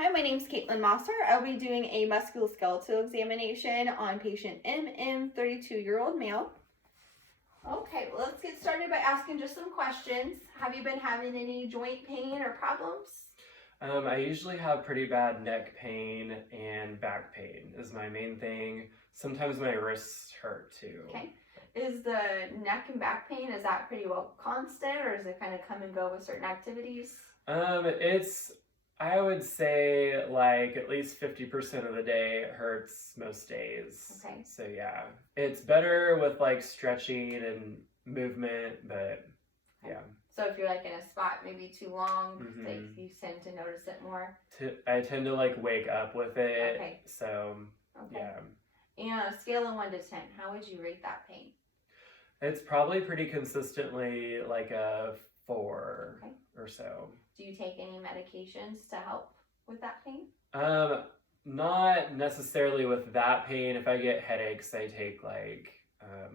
Hi, my name is Caitlin Mosser. I'll be doing a musculoskeletal examination on patient MM, 32-year-old male. Okay, well, let's get started by asking just some questions. Have you been having any joint pain or problems? I usually have pretty bad neck pain and back pain is my main thing. Sometimes my wrists hurt too. Okay. Is the neck and back pain, is that pretty well constant, or does it kind of come and go with certain activities? I would say like at least 50% of the day it hurts most days. Okay. So yeah, it's better with like stretching and movement, but yeah. So if you're like in a spot maybe too long, like you tend to notice it more? I tend to like wake up with it. Okay. So yeah. And on a scale of 1 to 10, how would you rate that pain? It's probably pretty consistently like a 4 or so. Do you take any medications to help with that pain? Not necessarily with that pain. If I get headaches, I take like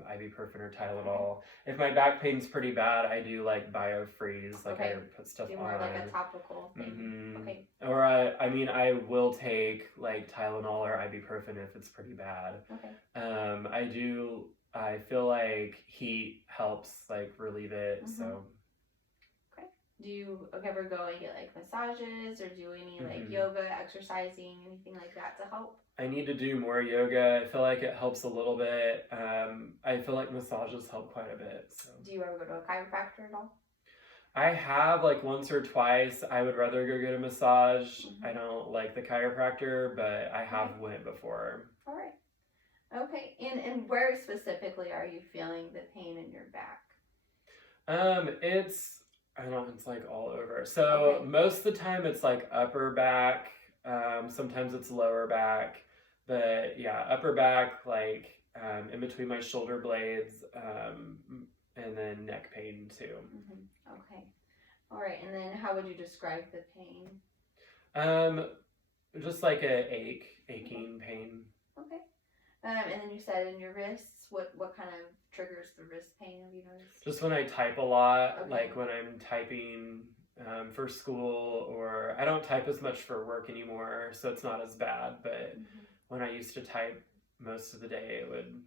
ibuprofen or Tylenol. If my back pain's pretty bad, I do like BioFreeze, like I put stuff on. More like a topical thing. Okay. Or I will take like Tylenol or ibuprofen if it's pretty bad. Okay. I feel like heat helps like relieve it. So. Okay. Do you ever go and get like massages or do any like yoga, exercising, anything like that to help? I need to do more yoga. I feel like it helps a little bit. I feel like massages help quite a bit. So. Do you ever go to a chiropractor at all? I have like once or twice. I would rather go get a massage. I don't like the chiropractor, but I have went before. All right. Okay. And where specifically are you feeling the pain in your back? It's like all over. So most of the time it's like upper back. Sometimes it's lower back, but yeah, upper back, like in between my shoulder blades, and then neck pain too. Okay. All right. And then how would you describe the pain? Just like a aching pain. Okay. And then you said in your wrists, what kind of triggers the wrist pain, have you noticed? Just when I type a lot, like when I'm typing for school, or I don't type as much for work anymore, so it's not as bad, but when I used to type most of the day, it would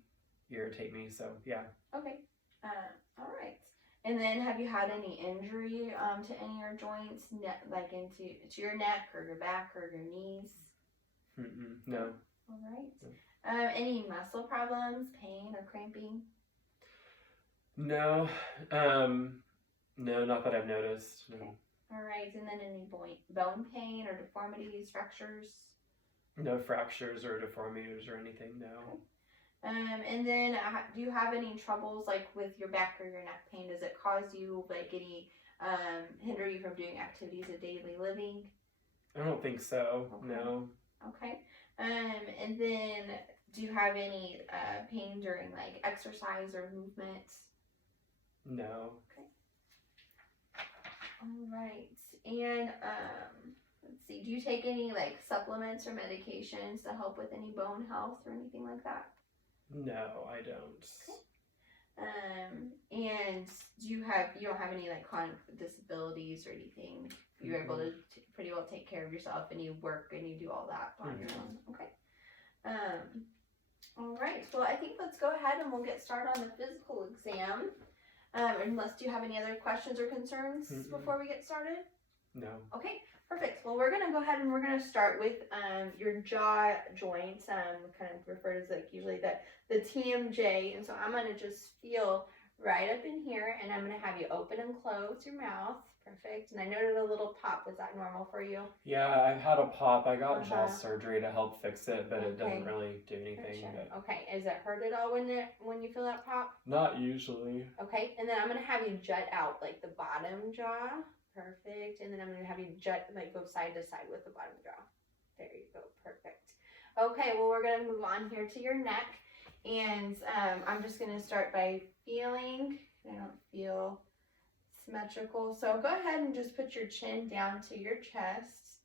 irritate me, so yeah. Okay. All right. And then have you had any injury to any of your joints, like to your neck or your back or your knees? No. All right. Any muscle problems, pain or cramping? No. No, not that I've noticed. No. Okay. All right. And then any bone pain or deformities, fractures? No fractures or deformities or anything, no. Okay. And then do you have any troubles like with your back or your neck pain? Does it cause you like any, hinder you from doing activities of daily living? I don't think so, no. Okay. And then do you have any pain during like exercise or movement? No. Okay. All right. And let's see, do you take any like supplements or medications to help with any bone health or anything like that? No, I don't. Okay. And you don't have any like chronic disabilities or anything? You're able to pretty well take care of yourself and you work and you do all that on your own. Okay. All right. Well, I think let's go ahead and we'll get started on the physical exam. Unless, do you have any other questions or concerns before we get started? No. Okay, perfect. Well, we're gonna go ahead and we're gonna start with your jaw joints, kind of referred as like usually the TMJ. And so I'm gonna just feel right up in here, and I'm gonna have you open and close your mouth. Perfect. And I noted a little pop. Was that normal for you? Yeah, I've had a pop. I got jaw surgery to help fix it, but it doesn't really do anything. Gotcha. Okay. Is it hurt at all when you feel that pop? Not usually. Okay. And then I'm gonna have you jut out like the bottom jaw. Perfect. And then I'm gonna have you jut like go side to side with the bottom jaw. There you go. Perfect. Okay. Well, we're gonna move on here to your neck, and I'm just gonna start by feeling. I don't feel symmetrical. So go ahead and just put your chin down to your chest.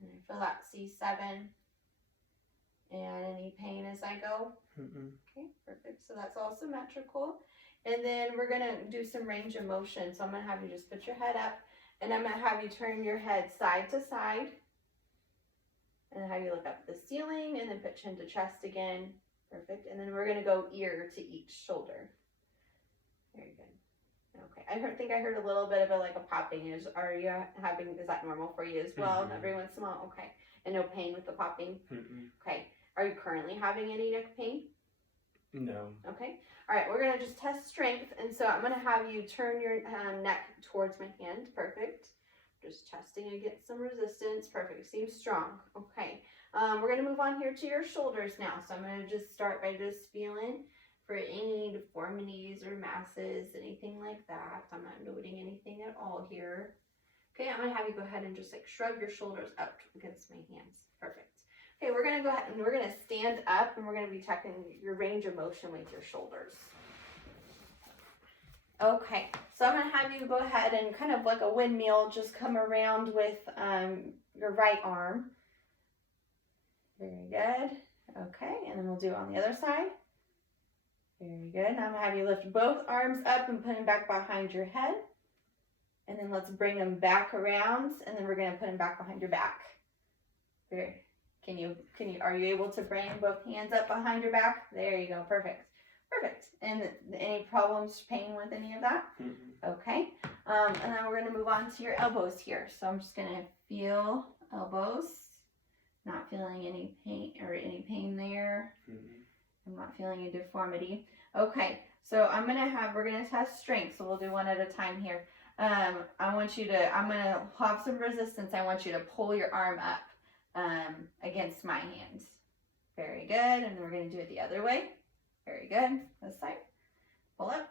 And I feel that C7. And any pain as I go? Okay, perfect. So that's all symmetrical. And then we're going to do some range of motion. So I'm going to have you just put your head up. And I'm going to have you turn your head side to side. And then have you look up at the ceiling and then put chin to chest again. Perfect. And then we're going to go ear to each shoulder. Very good. Okay. think I heard a little bit of a popping. Is that normal for you as well? Mm-hmm. Every once in a while? Okay. And no pain with the popping? Mm-mm. Okay. Are you currently having any neck pain? No. Okay. All right. We're going to just test strength. And so I'm going to have you turn your neck towards my hand. Perfect. Just testing against some resistance. Perfect. Seems strong. Okay. We're going to move on here to your shoulders now. So I'm going to just start by just feeling for any deformities or masses, anything like that. I'm not noting anything at all here. Okay, I'm going to have you go ahead and just shrug your shoulders up against my hands. Perfect. Okay, we're going to go ahead and we're going to stand up and we're going to be checking your range of motion with your shoulders. Okay, so I'm going to have you go ahead and kind of like a windmill, just come around with your right arm. Very good. Okay, and then we'll do it on the other side. Very good. Now I'm going to have you lift both arms up and put them back behind your head. And then let's bring them back around, and then we're going to put them back behind your back. Very. Are you able to bring both hands up behind your back? There you go. Perfect. Perfect. And any problems, pain with any of that? Mm-hmm. Okay. And then we're going to move on to your elbows here. So I'm just going to feel elbows. Not feeling any pain there. Mm-hmm. I'm not feeling a deformity. Okay. So we're going to test strength. So we'll do one at a time here. I'm going to have some resistance. I want you to pull your arm up against my hand. Very good. And then we're going to do it the other way. Very good. This side. Pull up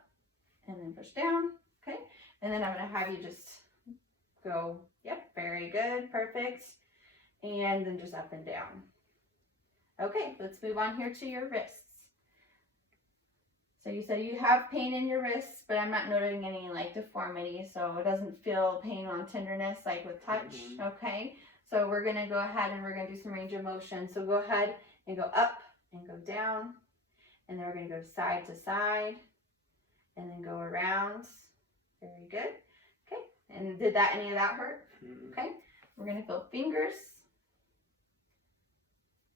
and then push down. Okay. And then I'm going to have you just go. Yep. Very good. Perfect. And then just up and down. Okay. Let's move on here to your wrists. So you said you have pain in your wrists, but I'm not noting any deformity, so it doesn't feel pain on tenderness with touch. Mm-hmm. Okay. So we're going to go ahead and we're going to do some range of motion. So go ahead and go up and go down. And then we're going to go side to side. And then go around. Very good. Okay. And did any of that hurt? Mm-hmm. Okay. We're going to feel fingers.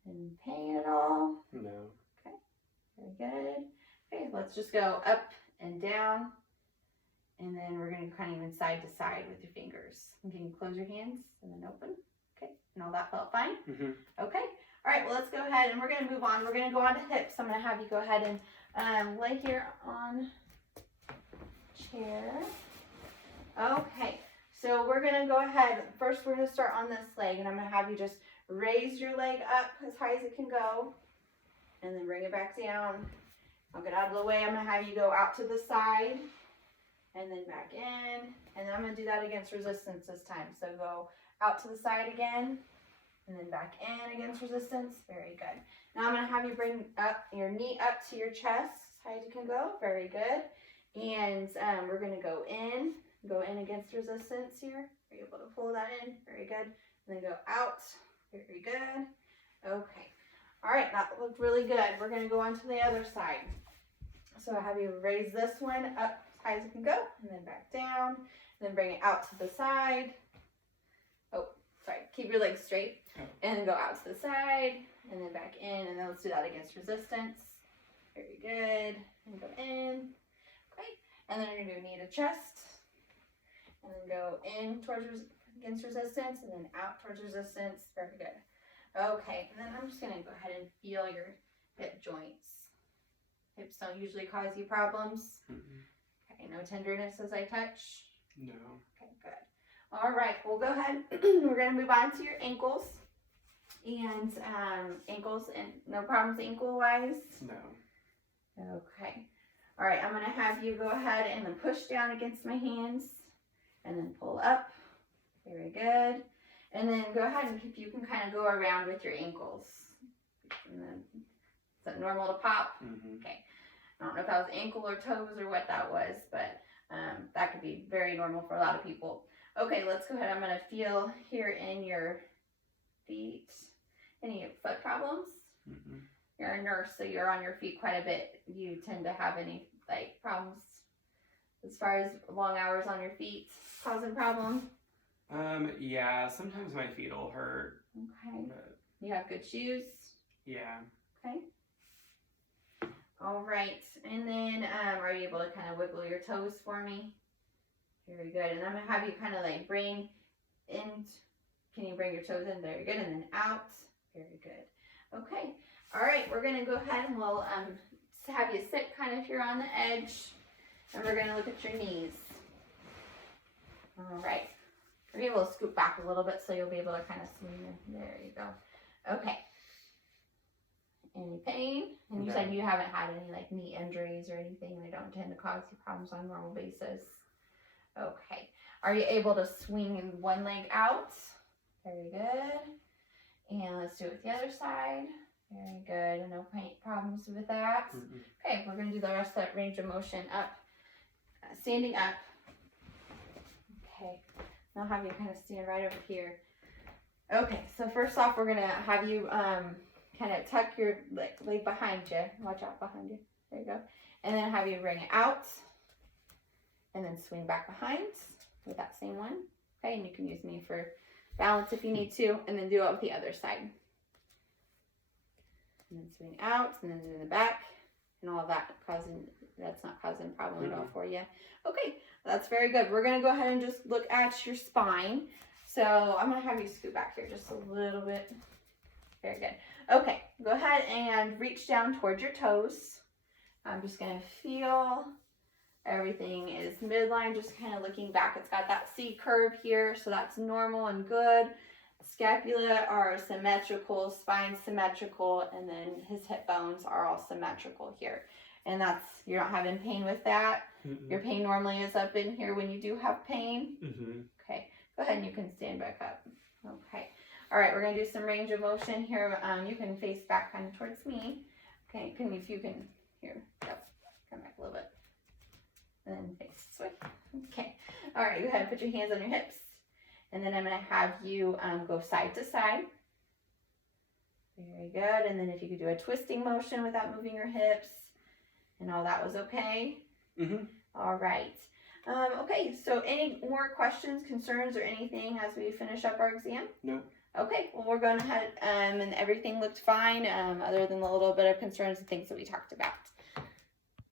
Any pain at all? No. Okay. Very good. Okay, let's just go up and down. And then we're going to kind of even side to side with your fingers. You can close your hands and then open. Okay, and all that felt fine? Mm-hmm. Okay. All right, well, let's go ahead and we're going to move on. We're going to go on to hips. I'm going to have you go ahead and lay here on chair. Okay, so we're going to go ahead. First, we're going to start on this leg, and I'm going to have you just raise your leg up as high as it can go, and then bring it back down. I'll get out of the way. I'm going to have you go out to the side, and then back in, and then I'm going to do that against resistance this time. So go out to the side again, and then back in against resistance. Very good. Now I'm going to have you bring up your knee up to your chest as high as you can go. Very good. And we're going to go in against resistance here. Are you able to pull that in? Very good. And then go out. Very good. Okay. All right, that looked really good. We're going to go on to the other side. So I have you raise this one up as high as it can go, and then back down, and then bring it out to the side. Oh, sorry. Keep your legs straight. And then go out to the side, and then back in, and then let's do that against resistance. Very good. And go in. Okay. And then you're going to do knee to chest, and then go in against resistance, and then out towards resistance. Very good. Okay, and then I'm just going to go ahead and feel your hip joints. Hips don't usually cause you problems. Mm-hmm. Okay, no tenderness as I touch? No. Okay, good. All right, we'll go ahead. We're going to move on to your ankles. And ankles, and no problems ankle-wise? No. Okay. All right, I'm going to have you go ahead and then push down against my hands. And then pull up. Very good. And then go ahead and if you can kind of go around with your ankles. And then, is that normal to pop? Mm-hmm. Okay. I don't know if that was ankle or toes or what that was, but that could be very normal for a lot of people. Okay, let's go ahead. I'm going to feel here in your feet. Any foot problems? Mm-hmm. You're a nurse, so you're on your feet quite a bit. Do you tend to have any problems as far as long hours on your feet causing problems? Yeah, sometimes my feet will hurt. Okay. But You have good shoes? Yeah. Okay. All right. And then are you able to kind of wiggle your toes for me? Very good. And I'm going to have you kind of like bring in. Can you bring your toes in? Very good. And then out. Very good. Okay. All right. We're going to go ahead and we'll have you sit kind of here on the edge. And we're going to look at your knees. All right. We're able to scoop back a little bit so you'll be able to kind of swing in. There you go. Okay. Any pain? And you said you haven't had any like knee injuries or anything. They don't tend to cause you problems on a normal basis. Okay. Are you able to swing one leg out? Very good. And let's do it with the other side. Very good. And no pain problems with that. Okay, we're going to do the rest of that range of motion up. Standing up. Okay. I'll have you kind of stand right over here. Okay, so first off, we're going to have you kind of tuck your leg behind you. Watch out behind you. There you go. And then have you bring it out. And then swing back behind with that same one. Okay, and you can use me for balance if you need to. And then do it with the other side. And then swing out, and then in the back. And all of that that's not causing a problem at all for you. Okay, that's very good. We're going to go ahead and just look at your spine. So I'm going to have you scoot back here just a little bit. Very good. Okay, go ahead and reach down towards your toes. I'm just going to feel everything is midline, just kind of looking back. It's got that C curve here, so that's normal and good. Scapula are symmetrical, spine symmetrical, and then his hip bones are all symmetrical here. And that's, you're not having pain with that. Your pain normally is up in here when you do have pain. Okay, go ahead and you can stand back up. Okay. All right, we're going to do some range of motion here. You can face back kind of towards me. Okay, if you can, here, go. Come back a little bit. And then face this way. Okay. All right, go ahead and put your hands on your hips. And then I'm going to have you go side to side. Very good. And then if you could do a twisting motion without moving your hips. And all that was okay? All right. Okay, so any more questions, concerns, or anything as we finish up our exam? No. Okay, well, we're going ahead and everything looked fine other than the little bit of concerns and things that we talked about.